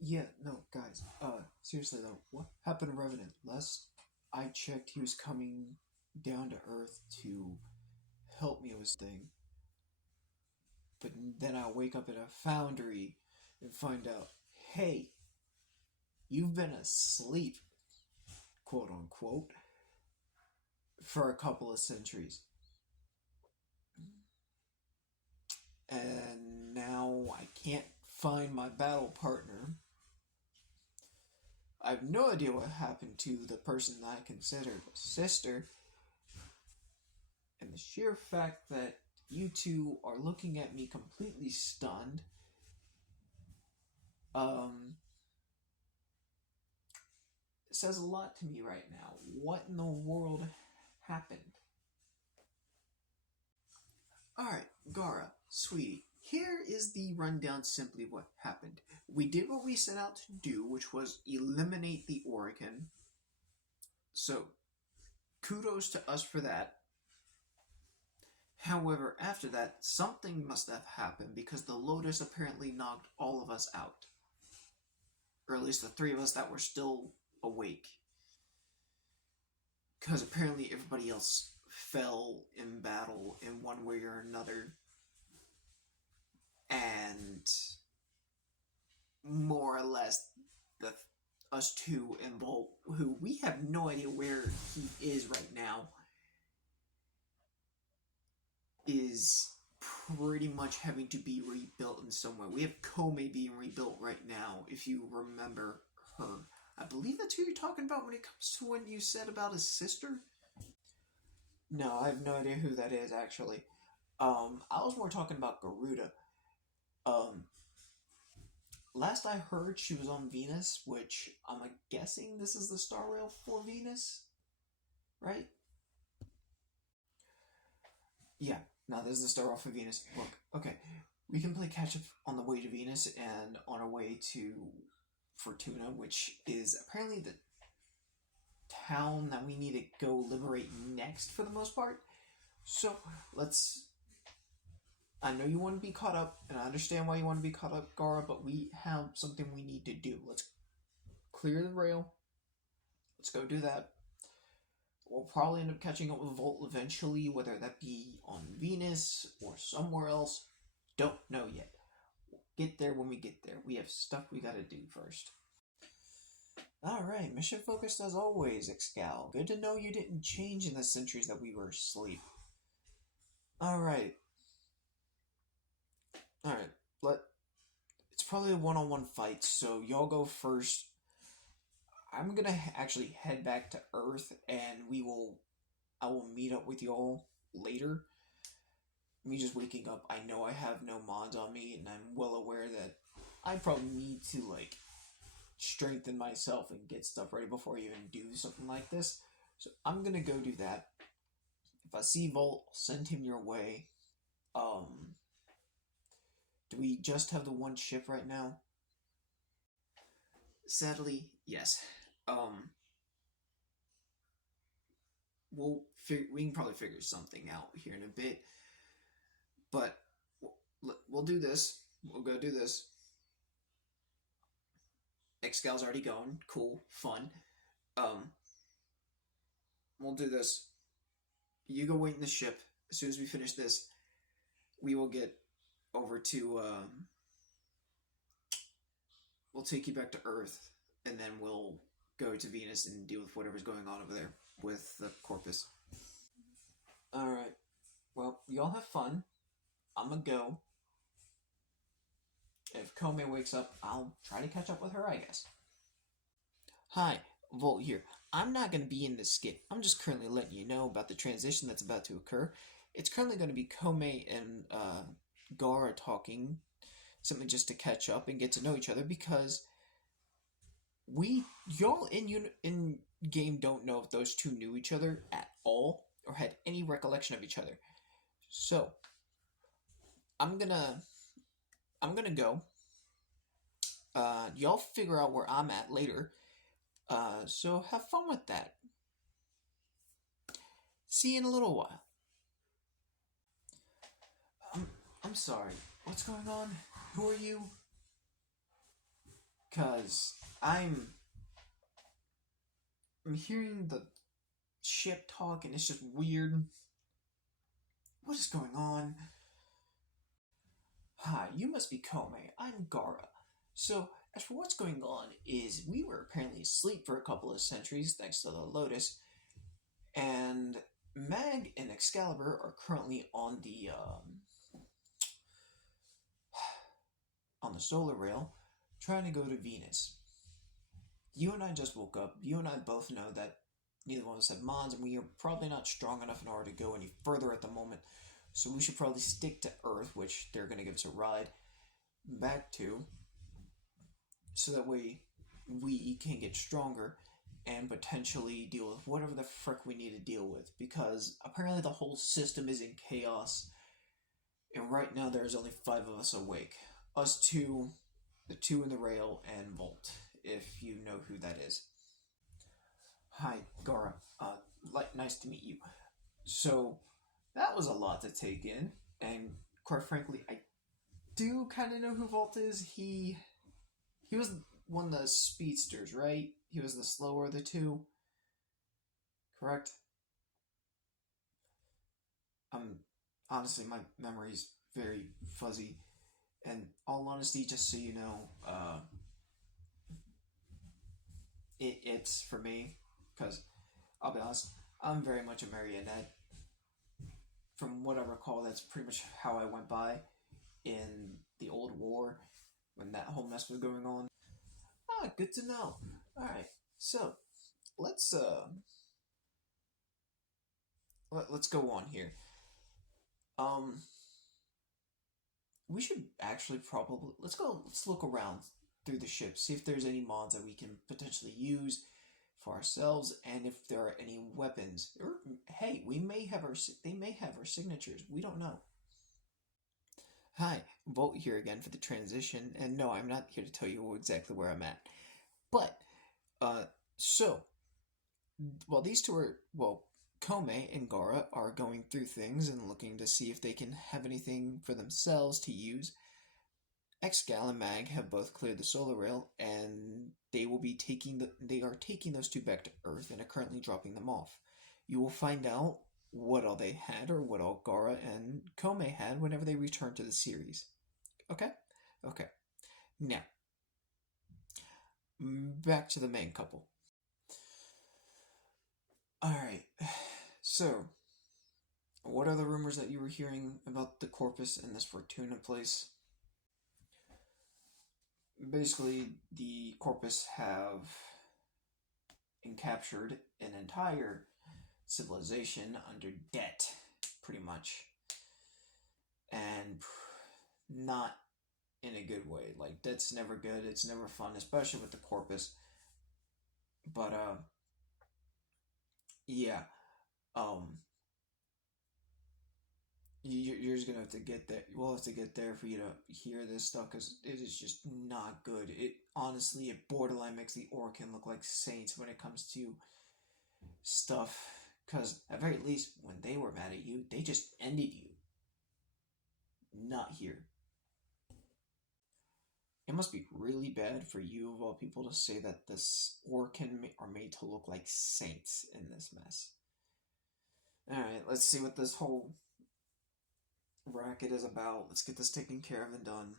Yeah, no, guys. Seriously though, what happened to Revenant? Last I checked, he was coming down to Earth to help me with something, but then I wake up in a foundry and find out, hey, you've been asleep, quote unquote, for a couple of centuries, and now I can't find my battle partner. I have no idea what happened to the person that I considered a sister, and the sheer fact that you two are looking at me completely stunned, um, says a lot to me right now. What in the world happened? Alright, Gara, sweetie, here is the rundown simply what happened. We did what we set out to do, which was eliminate the Orokin. So, kudos to us for that. However, after that, something must have happened because the Lotus apparently knocked all of us out. Or at least the three of us that were still awake. Because apparently everybody else fell in battle in one way or another. And more or less, the us two and Volt, who we have no idea where he is right now, is pretty much having to be rebuilt in some way. We have Kome being rebuilt right now, if you remember her. I believe that's who you're talking about when it comes to what you said about his sister. No, I have no idea who that is actually. I was more talking about Garuda. Um, Last I heard, she was on Venus, which I'm guessing this is the star rail for Venus, right? Yeah. Now this is the star rail for Venus. Look, okay, we can play catch up on the way to Venus and on our way to Fortuna, which is apparently the town that we need to go liberate next for the most part. So let's. I know you want to be caught up, and I understand why you want to be caught up, Gara, but we have something we need to do. Let's clear the rail. Let's go do that. We'll probably end up catching up with Volt eventually, whether that be on Venus or somewhere else. Don't know yet. We'll get there when we get there. We have stuff we gotta do first. Alright, mission focused as always, Excal. Good to know you didn't change in the centuries that we were asleep. Alright. Alright, it's probably a one-on-one fight, so y'all go first. I'm gonna actually head back to Earth, and I will meet up with y'all later. Me just waking up, I know I have no mods on me, and I'm well aware that I probably need to strengthen myself and get stuff ready before I even do something like this. So I'm gonna go do that. If I see Volt, I'll send him your way. Um, do we just have the one ship right now? Sadly, yes. Um, we can probably figure something out here in a bit, but we'll do this. We'll go do this. Excal's already going. Cool, fun. Um, we'll do this. You go wait in the ship. As soon as we finish this, we will get over to. We'll take you back to Earth, and then we'll go to Venus and deal with whatever's going on over there with the Corpus. All right. Well, y'all have fun. I'm gonna go. If Kome wakes up, I'll try to catch up with her, I guess. Hi, Volt here. I'm not going to be in this skit. I'm just currently letting you know about the transition that's about to occur. It's currently going to be Kome and Gara talking, something just to catch up and get to know each other because y'all in game don't know if those two knew each other at all or had any recollection of each other. So I'm gonna go. Y'all figure out where I'm at later. So have fun with that. See you in a little while. I'm, I'm sorry. What's going on? Who are you? Cause I'm hearing the ship talk and it's just weird. What is going on? Hi, you must be Kome. I'm Gara. So, as for what's going on, is we were apparently asleep for a couple of centuries thanks to the Lotus, and Mag and Excalibur are currently on the solar rail, trying to go to Venus. You and I just woke up. You and I both know that neither one of us have mods, and we are probably not strong enough in order to go any further at the moment. So we should probably stick to Earth, which they're going to give us a ride back to, so that way we can get stronger and potentially deal with whatever the frick we need to deal with. Because apparently the whole system is in chaos, and right now there's only 5 of us awake. Us two, the two in the rail, and Volt, if you know who that is. Hi, Gara. Nice to meet you. So, that was a lot to take in, and quite frankly, I do kind of know who Volt is. He was one of the speedsters, right? He was the slower of the two, correct? Honestly, my memory's very fuzzy, and all honesty, just so you know, it's for me, because I'll be honest, I'm very much a marionette. From what I recall, that's pretty much how I went by in the old war when that whole mess was going on. Ah, good to know. All right, so let's let's go on here. Um, we should actually probably let's look around through the ship, see if there's any mods that we can potentially use for ourselves, and if there are any weapons. Or hey, we may have they may have our signatures. We don't know. Hi, Volt here again for the transition, and no, I'm not here to tell you exactly where I'm at. But uh, so while these two are Kome and Gara are going through things and looking to see if they can have anything for themselves to use. Excal and Mag have both cleared the solar rail, and they are taking those two back to Earth and are currently dropping them off. You will find out what all they had or what all Gara and Kome had whenever they return to the series. Okay? Okay. Now, back to the main couple. Alright. So, what are the rumors that you were hearing about the Corpus and this Fortuna place? Basically, the Corpus have captured an entire civilization under debt, pretty much, and not in a good way. Like, debt's never good, it's never fun, especially with the Corpus. But yeah, um you're just gonna have to get there. We'll have to get there for you to hear this stuff, because it is just not good. It honestly, it borderline makes the Orkin look like saints when it comes to stuff. Because at very least, when they were mad at you, they just ended you. Not here. It must be really bad for you, of all people, to say that this Orkin are made to look like saints in this mess. Alright, let's see what this whole racket is about. Let's get this taken care of and done.